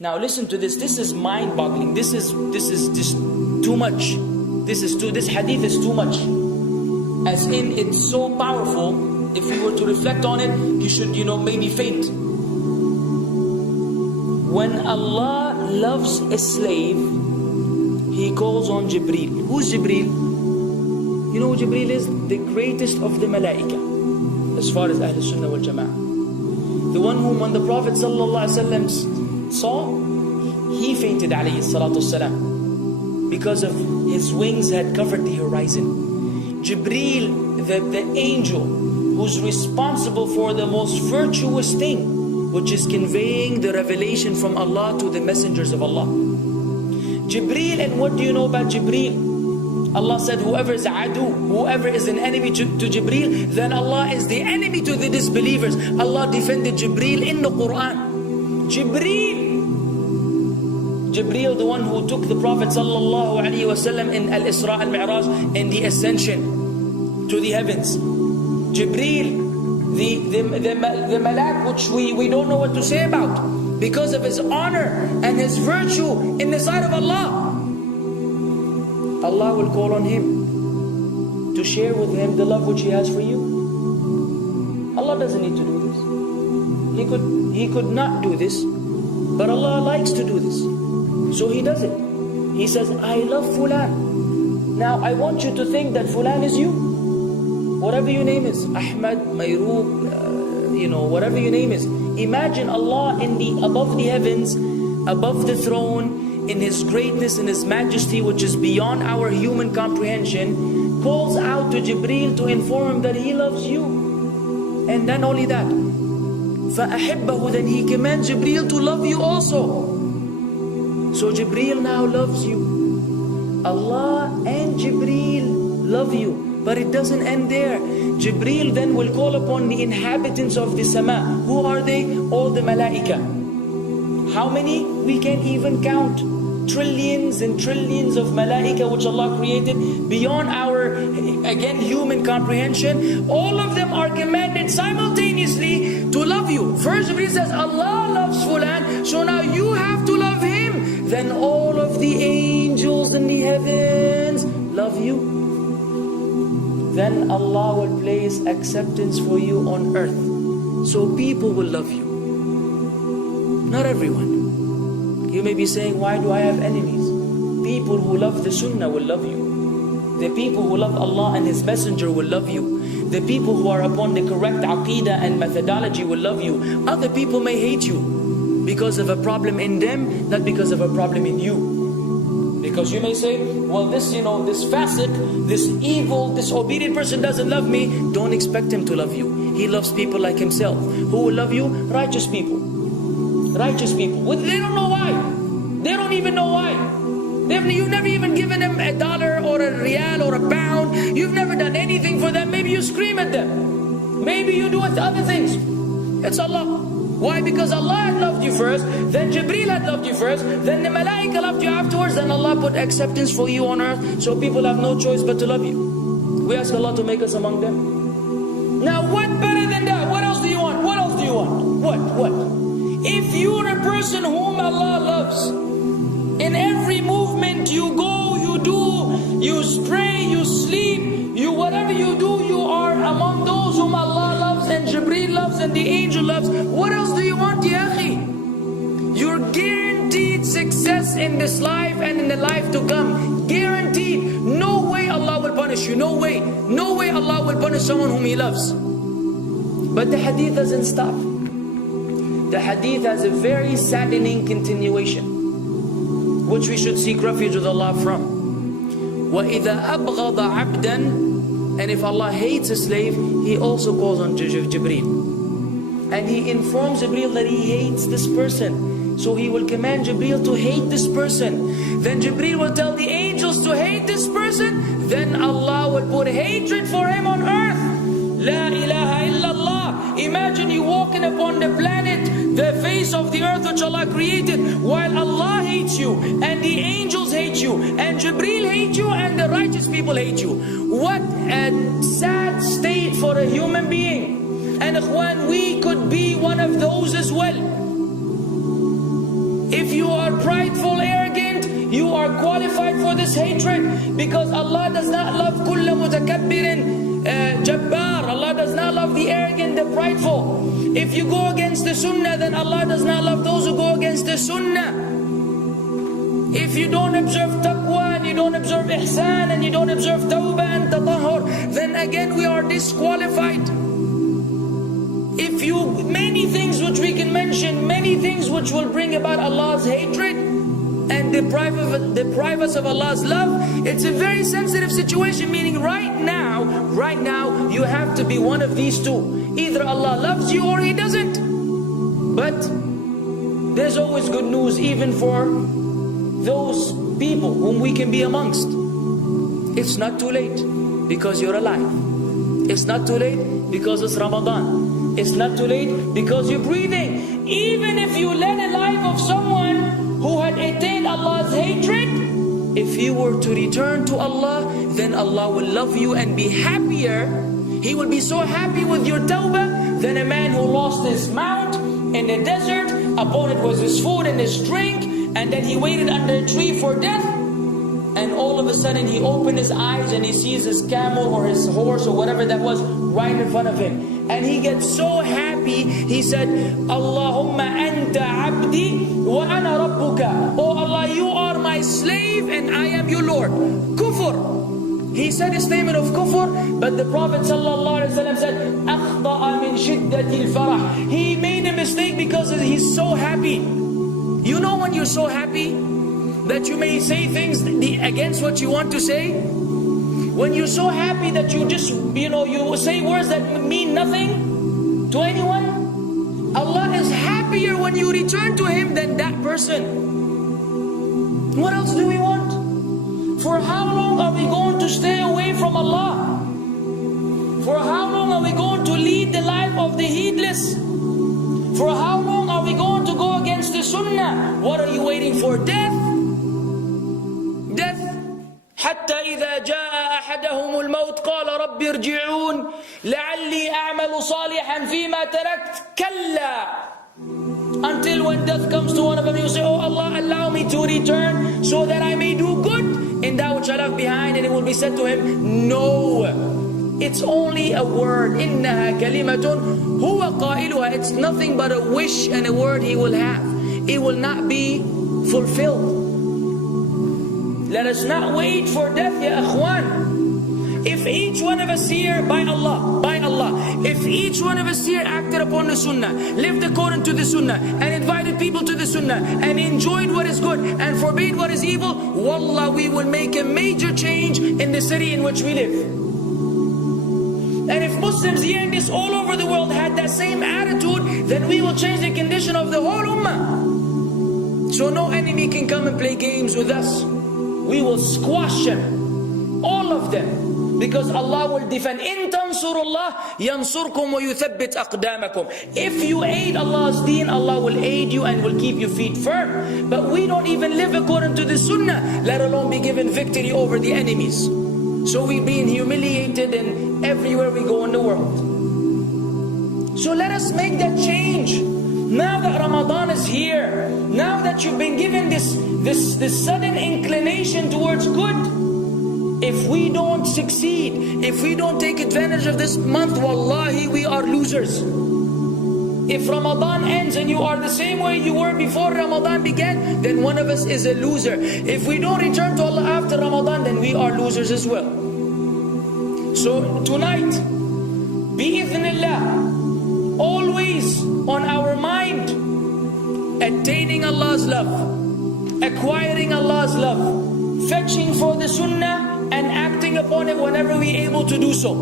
Now listen to this. This is mind-boggling. This is just too much. This hadith is too much. As in, it's so powerful. If you were to reflect on it, you should, maybe faint. When Allah loves a slave, He calls on Jibreel. Who's Jibreel? You know who Jibreel is? The greatest of the malaika, as far as Ahl Sunnah wal Jama'ah. The one whom when the Prophet ﷺ saw, he fainted alayhi salatu wasalam, because of his wings had covered the horizon. Jibreel, the angel who's responsible for the most virtuous thing, which is conveying the revelation from Allah to the messengers of Allah. Jibreel, and what do you know about Jibreel? Allah said, whoever is adu, whoever is an enemy to Jibreel, then Allah is the enemy to the disbelievers. Allah defended Jibreel in the Quran. Jibreel, the one who took the Prophet ﷺ in Al-Isra al-Mi'raj, in the ascension to the heavens. Jibreel, the malak, which we don't know what to say about, because of his honor and his virtue in the sight of Allah. Allah will call on him to share with him the love which He has for you. Allah doesn't need to do this. He could not do this, but Allah likes to do this, so He does it. He says, I love Fulan. Now I want you to think that Fulan is you. Whatever your name is, Ahmad, Mayroob, whatever your name is. Imagine Allah above the heavens, above the throne, in His greatness and His majesty, which is beyond our human comprehension, calls out to Jibreel to inform him that He loves you. And then only that, فَأَحِبَّهُ, then He commands Jibreel to love you also. So Jibreel now loves you. Allah and Jibreel love you. But it doesn't end there. Jibreel then will call upon the inhabitants of the sama. Who are they? All the malaika. How many? We can't even count. Trillions and trillions of malaika which Allah created beyond our, again, human comprehension. All of them are commanded simultaneously to love you. First Jibreel says, Allah loves Fulan, so now you have to love him. Then all of the angels in the heavens love you. Then Allah will place acceptance for you on earth. So people will love you. Not everyone. You may be saying, why do I have enemies? People who love the Sunnah will love you. The people who love Allah and His Messenger will love you. The people who are upon the correct aqeedah and methodology will love you. Other people may hate you because of a problem in them, not because of a problem in you. Because you may say, well, this fasiq, this evil, disobedient person doesn't love me. Don't expect him to love you. He loves people like himself. Who will love you? Righteous people. Righteous people. They don't know why. They don't even know why. You've never even given them $1 or a riyal or a pound. You've never done anything for them. Maybe you scream at them. Maybe you do other things. It's Allah. Why? Because Allah had loved you first, then Jibreel had loved you first, then the malaika loved you afterwards, then Allah put acceptance for you on earth, so people have no choice but to love you. We ask Allah to make us among them. Now what better than that? What else do you want? What else do you want? What? If you're a person whom Allah loves, in every movement you go, you do, you pray, you sleep, whatever you do, you are among those whom Allah loves and Jibreel loves and the angel loves. What else do you want, ya akhi? You're guaranteed success in this life and in the life to come. Guaranteed. No way Allah will punish you. No way. No way Allah will punish someone whom He loves. But the hadith doesn't stop. The hadith has a very saddening continuation, which we should seek refuge with Allah from. وَإِذَا أَبْغَضَ عَبْدًا, and if Allah hates a slave, He also calls on Jibreel. And He informs Jibreel that He hates this person. So He will command Jibreel to hate this person. Then Jibreel will tell the angels to hate this person. Then Allah will put hatred for him on earth. La ilaha illallah. Imagine you walking upon the planet, the face of the earth which Allah created, while Allah hates you, and the angels hate you, and Jibreel hate you, and the righteous people hate you. What a sad state for a human being. And ikhwan, we could be one of those as well. If you are prideful, arrogant, you are qualified for this hatred, because Allah does not love kulla mutakabbirin jabbar. Allah does not love the arrogant, the prideful. If you go against the sunnah, then Allah does not love those who go against the sunnah. If you don't observe taqwa, and you don't observe ihsan, and you don't observe tawbah and tatahur, then again we are disqualified. If you, many things which we can mention, many things which will bring about Allah's hatred and deprive us of Allah's love. It's a very sensitive situation, meaning right now, you have to be one of these two. Either Allah loves you or He doesn't. But there's always good news even for those people whom we can be amongst. It's not too late because you're alive. It's not too late because it's Ramadan. It's not too late because you're breathing. Even if you led a life of someone who had attained Allah's hatred, if you were to return to Allah, then Allah will love you and be happier. He will be so happy with your tawbah than a man who lost his mount in the desert. Upon it was his food and his drink, and then he waited under a tree for death, and all of a sudden he opened his eyes and he sees his camel or his horse or whatever that was right in front of him, and he gets so happy. He said, Allahumma anta abdi wa ana rabbuka. Oh Allah, you are my slave and I am your Lord. Kufr. He said a statement of kufr, but the Prophet ﷺ said, أخطأ من شدة الفرح. He made a mistake because he's so happy. You know when you're so happy that you may say things against what you want to say? When you're so happy that you just, you say words that mean nothing to anyone? Allah is happier when you return to Him than that person. What else do we want? For how long are we going to stay away from Allah? For how long are we going to lead the life of the heedless? For how long are we going to go against the sunnah? What are you waiting for? Death? Death. حتى إذا جاء أحدهم الموت قال رب ارجعون لعلي أعمل صالحا فيما تركت كلا. Until when death comes to one of them, you say, oh Allah, allow me to return so that I may do good in that which I left behind. And it will be said to him, no, it's only a word. إنها كلمة هو قائلها. It's nothing but a wish and a word he will have. It will not be fulfilled. Let us not wait for death, ya akhwan. If each one of us here, by Allah, if each one of us here acted upon the sunnah, lived according to the sunnah, and invited people to the sunnah, and enjoyed what is good, and forbade what is evil, wallah, we will make a major change in the city in which we live. And if Muslims here and this all over the world had that same attitude, then we will change the condition of the whole ummah. So no enemy can come and play games with us. We will squash them, all of them. Because Allah will defend. إِن تَنْصُرُ اللَّهِ يَنْصُرْكُمْ وَيُثَبِّتْ أَقْدَامَكُمْ. If you aid Allah's deen, Allah will aid you and will keep your feet firm. But we don't even live according to the sunnah, let alone be given victory over the enemies. So we're being humiliated in everywhere we go in the world. So let us make that change. Now that Ramadan is here, now that you've been given this sudden inclination towards good, if we don't succeed, if we don't take advantage of this month, wallahi, we are losers. If Ramadan ends and you are the same way you were before Ramadan began, then one of us is a loser. If we don't return to Allah after Ramadan, then we are losers as well. So tonight, bi'idhnillah, always on our mind, attaining Allah's love, acquiring Allah's love, fetching for the sunnah, and acting upon it whenever we're able to do so.